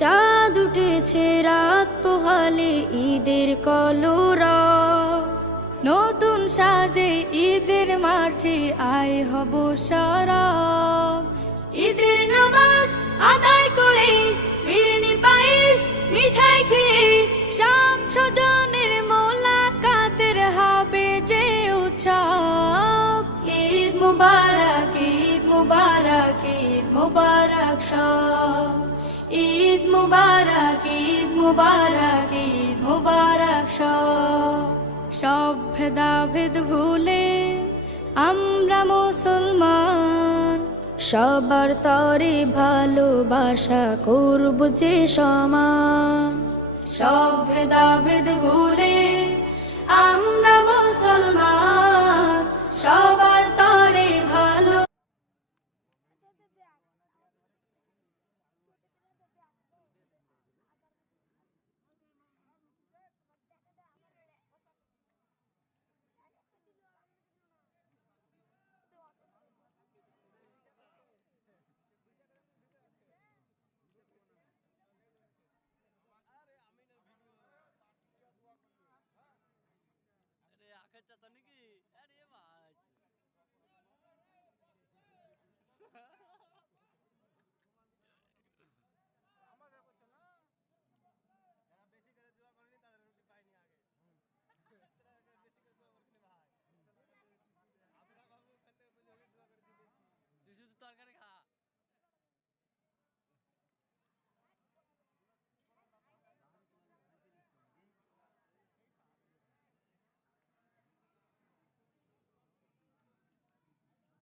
চাঁদ উঠেছে রাত পোহালে ঈদের কলরব, নতুন সাজে ঈদের মাঠে আয় হব সরব। ঈদের নামাজ আদায় করে ফিরনি পায়েস মিঠাই খেয়ে শামসুজনের মোলাকাতের হবে যে উৎসব। ঈদ মুবারক, ঈদ মুবারক, ঈদ মুবারক সব। ঈদ মুবারক, ঈদ মুবারক, ঈদ মুবারক সব। সব ভেদাভেদ ভুলে আমরা মুসলমান, সবার তরে ভালোবাসা করব যে সমান। সব ভেদাভেদ ভুলে আমরা মুসলমান, সবার তরে ভালো। তুই শুধু তরকারি খা।